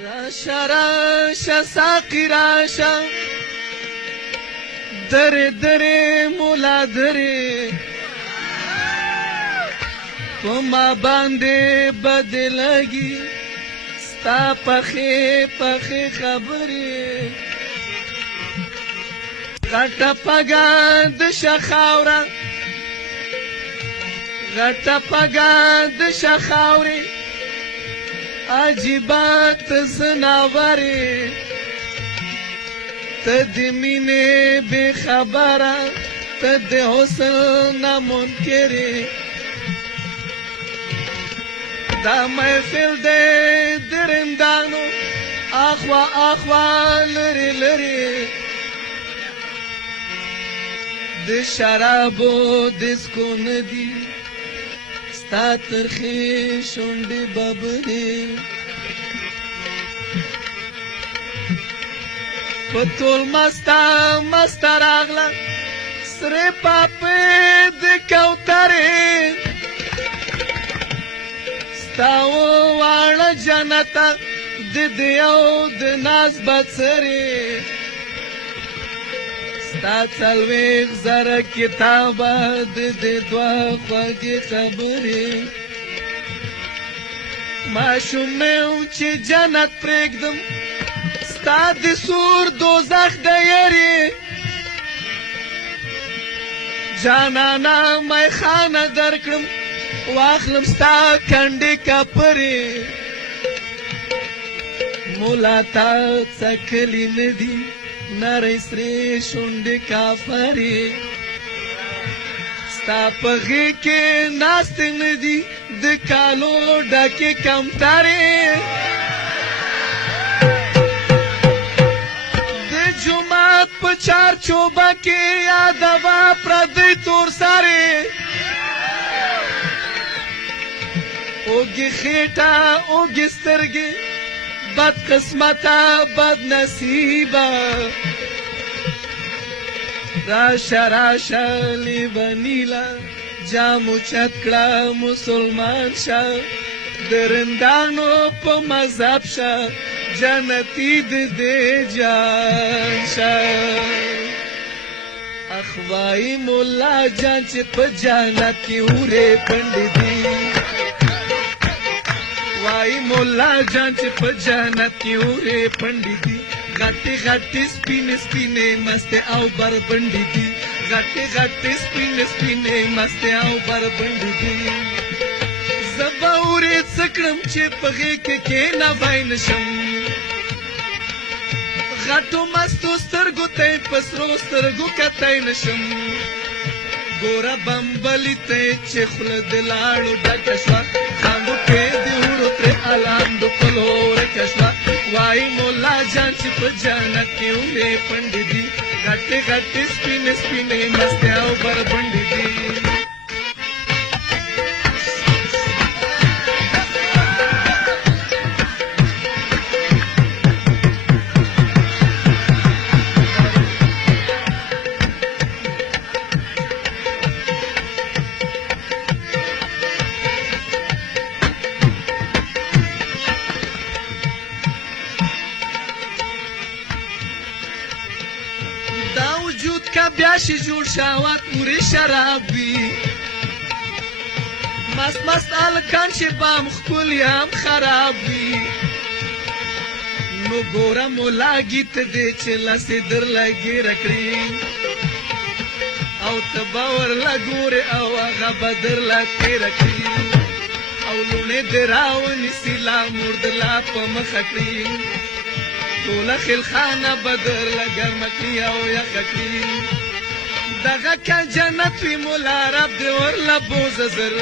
راشا راشا ساقی راشا در در مولا دره په ما باندې بد لګي ستا پخې پخې خبرې غټه پګا د شخاوره غټه پګا د شخاورې عجیبات زناورې ته د مینې بې خبره ته د حسن نامنکرې دا محفل دی د رندانو اخوا اخوا لرې لرې د شرابو دسکو ندي ستا ترخې شونډې ببرې په ټول مسته مسته راغله سرې پاپې د کوترې ستا وواړه جنته د دیو د ناز بڅرې ستا څلوېښت زره کتابه د دې دوه خوږې خبرې ماشوم نه یم چې جنت پرېږدم ستا د سور دوزخ د یارې جانانه میخانه درکړم واخلم ستا کنډې کپرې مولا تا څکلي نه دي نری سرې شونډې کافرې ستا په غېږ کې ناستې نه دي د کالو ډکې کمترې د جومات په چارچوبه کې یادوه پردی تور سرې اوږې خېټه اوږې سترګې بد قسمته بد نصیبه راشه راشه لیونیله جام اوچت کړه مسلمان شه د رندانو په مذهب شه جنتي د دې جان شه اخوای مولا جان چې په جنت کې اورې پنډ دي وای مولا جان چې په جنت کې اورې پنډې دي غټې غټې سپینې سپینې مستې او بربنډې دي غټې غټې سپینې سپینې مستې او بربنډې دي زه به اورې څه کړم چې په غېږ کې کښېنوی نه شم غټو مستو سترګو ته یې په سرو سترګو کتی نه شم ګوره بمبلي ته یې چې خوله د لاړو ډکه شوه خاندو کې د وړو ترې الاندو پلو ورکه شوه وایي مولا جان چې په جنت کې اورې پنډې دي غټې غټې سپینې سپینې مستې او بربنډې دي بیا شي جوړ شاوات پورې شراب وي مست مست هلکان چې بام ښکلي هم خراب وي نو ګوره مولا ګیت دی چې لسې درله ګیره کړي او ته به ورله ګورې او هغه به درله تېره کړي او لوڼې دې راونیسي لا مردلا په مخه کړي ټوله خلخانه به درله ګرمه کړي او یخه کړي دغه که جنت وي مولا رب دې ورله بوزه زر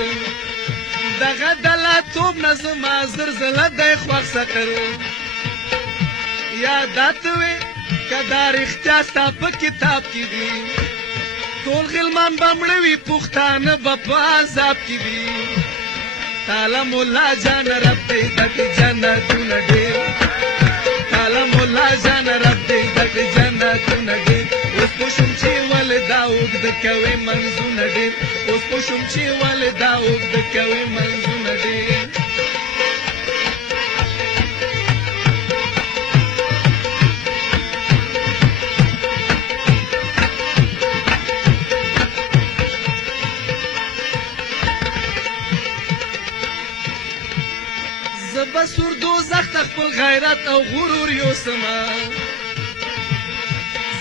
دغه دلاتوب نه زما زر زله دی خوښ سقر یا داته وې که دا رښتیا ستا په کتاب کې دي ټول غلمان به مړه وي پښتانه به په عذاب کې وي تاله مولا جان رب دې دکړي جنتونه ډېر تاله مولا جان رب دې دکړي جنتونه ډېر اوس پوه شوم چې ولې دا اوږده کوې منځونه ډېر اوس پوه شوم چې ولې دا اوږده کوې منځونه ډېر زبسور دوزخ خپل غیرت او غرور یوسما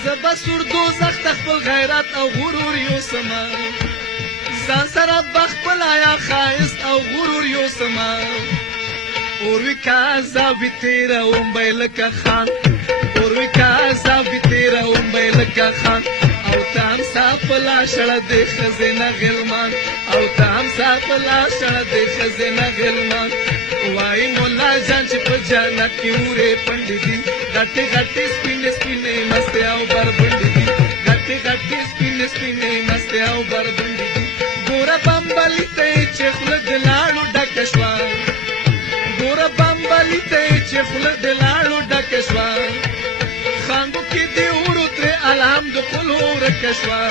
زبسور دوزخ خپل غیرت او غرور یوسما ځان سره بخپل آیا خایست او غرور یوسما اوروي کازا ویتیرا اومبای لکه خان اوروي کازا ویتیرا اومبای لکه خان او تام ساپلا شړه د خزینه غلمان او تام ساپلا شړه د خزینه غلمان وای مولا جان چې په جنت کې وره پندې غټي غټي سپین سپینې مست او بربندې غټي غټي سپین سپینې مست او بربندې ګور بمبلی ته چې خل د لاړو ډک شوا ګور بمبلی ته چې خل د لاړو ډک شوا خانګو کې دی ورو تر الحمد قلور کشوا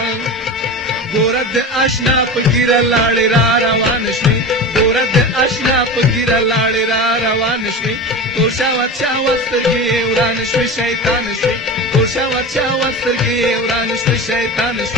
ګورد آشنا په ګیره لاړې را روان شي ګورد آشنا په ګیره لاړې را روان شي توشا وچا وسترګي وران شي شیطان شي توشا وچا وسترګي وران شي شیطان شي